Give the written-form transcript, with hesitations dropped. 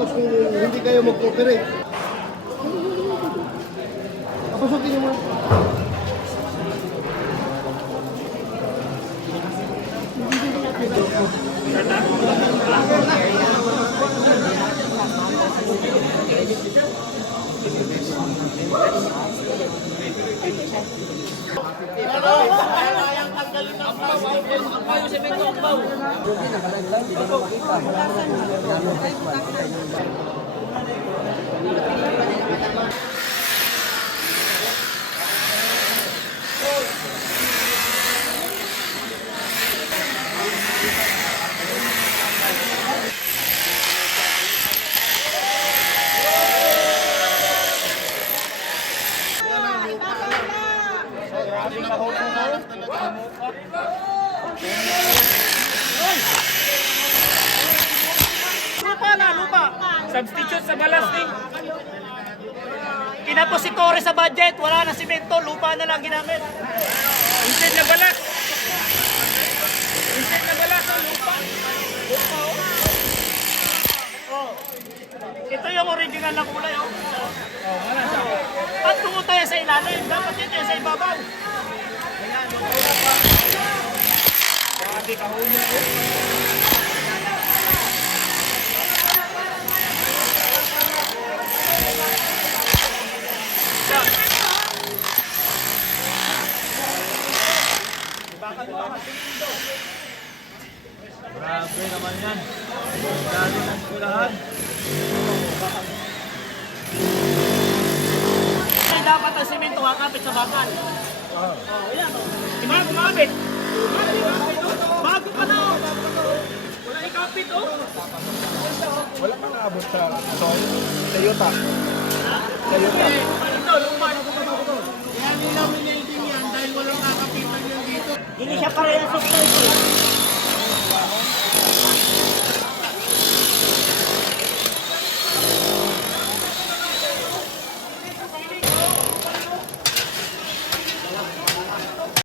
Tapos kung hindi kayo mag-cooperate, papasukin niyo mo. Lupa na, lupa. Substitute sa balasting. Kinapos si Torres sa budget, wala na simento, lupa na lang ginamit. Instead na balas. Instead na balas, lupa. Lupa, oh. Oh. Ito yung original na kulay, oh. Oh, wala siya. At tungo tayo sa ilalim, dapat dito sa ibabaw. Grabe kahulog, oh. Grabe naman yan. Dali ng kulahan. Dapat ang simento kakapit sa bakal. Ayan o. Hindi mo kumapit. Bago pa na o. Wala ikapit o. Wala pa naabot sa soil. Toyota. Toyota. Ito, lupa. Kaya nila minating yan dahil walang nakapitan yan dito. Hindi siya parehas sa soil.